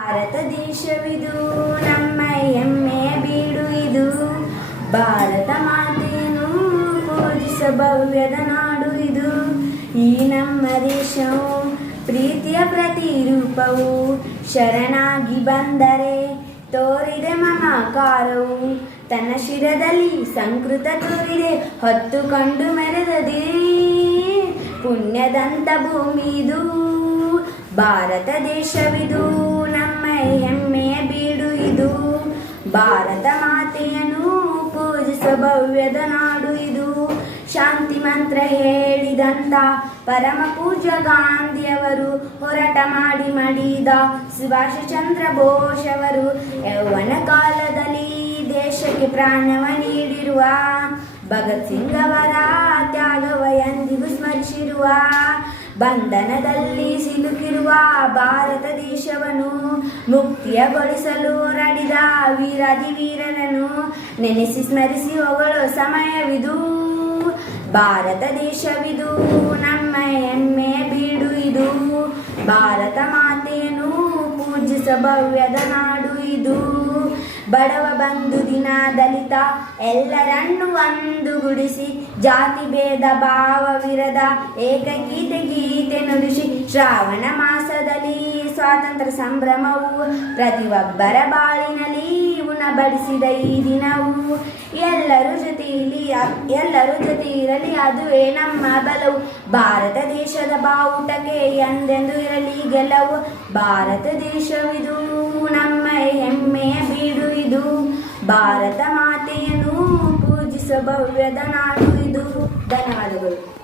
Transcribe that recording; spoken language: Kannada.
ಭಾರತ ದೇಶವಿದು, ನಮ್ಮ ಎಮ್ಮೆ ಬೀಡು ಇದು. ಭಾರತ ಮಾತೆಯನ್ನು ಪೂಜಿಸ ಭವ್ಯದ ನಾಡು ಇದು. ಈ ನಮ್ಮ ದೇಶವು ಪ್ರೀತಿಯ ಪ್ರತಿರೂಪವು. ಶರಣಾಗಿ ಬಂದರೆ ತೋರಿದೆ ಮಮಕಾರವು ತನ್ನ ಶಿರದಲ್ಲಿ ಸಂಕೃತ ತೋರಿದೆ ಹೊತ್ತುಕೊಂಡು ಮೆರೆದದೇ ಪುಣ್ಯದಂತ ಭೂಮಿ ಇದು ಭಾರತ ದೇಶವಿದು, ನಮ್ಮ ಹೆಮ್ಮೆಯ ಬೀಡು ಇದು. ಭಾರತ ಮಾತೆಯನ್ನು ಪೂಜಿಸ ಭವ್ಯದ ನಾಡು ಇದು. ಶಾಂತಿ ಮಂತ್ರ ಹೇಳಿದಂತ ಪರಮ ಪೂಜ್ಯ ಗಾಂಧಿಯವರು ಹೋರಾಟ ಮಾಡಿ ಮಡಿದ ಸುಭಾಷ ಚಂದ್ರ ಬೋಸ್ ಅವರು, ಯೌವನ ಕಾಲದಲ್ಲಿ ದೇಶಕ್ಕೆ ಪ್ರಾಣವ ನೀಡಿರುವ ಭಗತ್ ಸಿಂಗ್ ಅವರ ತ್ಯಾಗವ ಎಂದಿಗೂ ಸ್ಮರಿಸಿರುವ ಬಂಧನದಲ್ಲಿ ಸಿಲುಕಿರುವ ಭಾರತ ದೇಶವನ್ನು ಮುಕ್ತಿಯಗೊಳಿಸಲು ಹೋರಾಡಿದ ವೀರಾದಿ ವೀರರನ್ನು ನೆನೆಸಿ ಸ್ಮರಿಸಿ ಹೊಗಳು ಸಮಯವಿದು. ಭಾರತ ದೇಶವಿದು, ನಮ್ಮ ಹೆಮ್ಮೆಯ ಬೀಡು ಇದು. ಭಾರತ ಮಾತೆಯನ್ನು ಪೂಜಿಸ ಭವ್ಯದ ನಾಡು ಇದು. ಬಡವ ಬಂಧು ದಿನ ದಲಿತ ಎಲ್ಲರನ್ನು ಒಂದುಗೂಡಿಸಿ ಜಾತಿ ಭೇದ ಭಾವವಿರದ ಏಕಗೀತೆ ಗೀತೆ ಶ್ರಾವಣ ಮಾಸದಲ್ಲಿ ಸ್ವಾತಂತ್ರ್ಯ ಸಂಭ್ರಮವು ಪ್ರತಿಯೊಬ್ಬರ ಬಾಳಿನಲ್ಲಿ ಉಣಬಡಿಸಿದ ಈ ದಿನವು. ಎಲ್ಲರೂ ಜೊತೆಯಲ್ಲಿ ಎಲ್ಲರೂ ಜೊತೆ ಇರಲಿ ಅದುವೇ ನಮ್ಮ ಬಲವು. ಭಾರತ ದೇಶದ ಬಾವುಟಕ್ಕೆ ಎಂದೆಂದು ಇರಲಿ, ಗೆಲವು. ಭಾರತ ದೇಶವಿದು, ನಮ್ಮ ಹೆಮ್ಮೆಯ ಬೀಡು ಇದು. ಭಾರತ ಮಾತೆಯನ್ನು ಪೂಜಿಸ ಭವ್ಯದ ನಾಡು ಇದು. ಧನ್ಯವಾದಗಳು.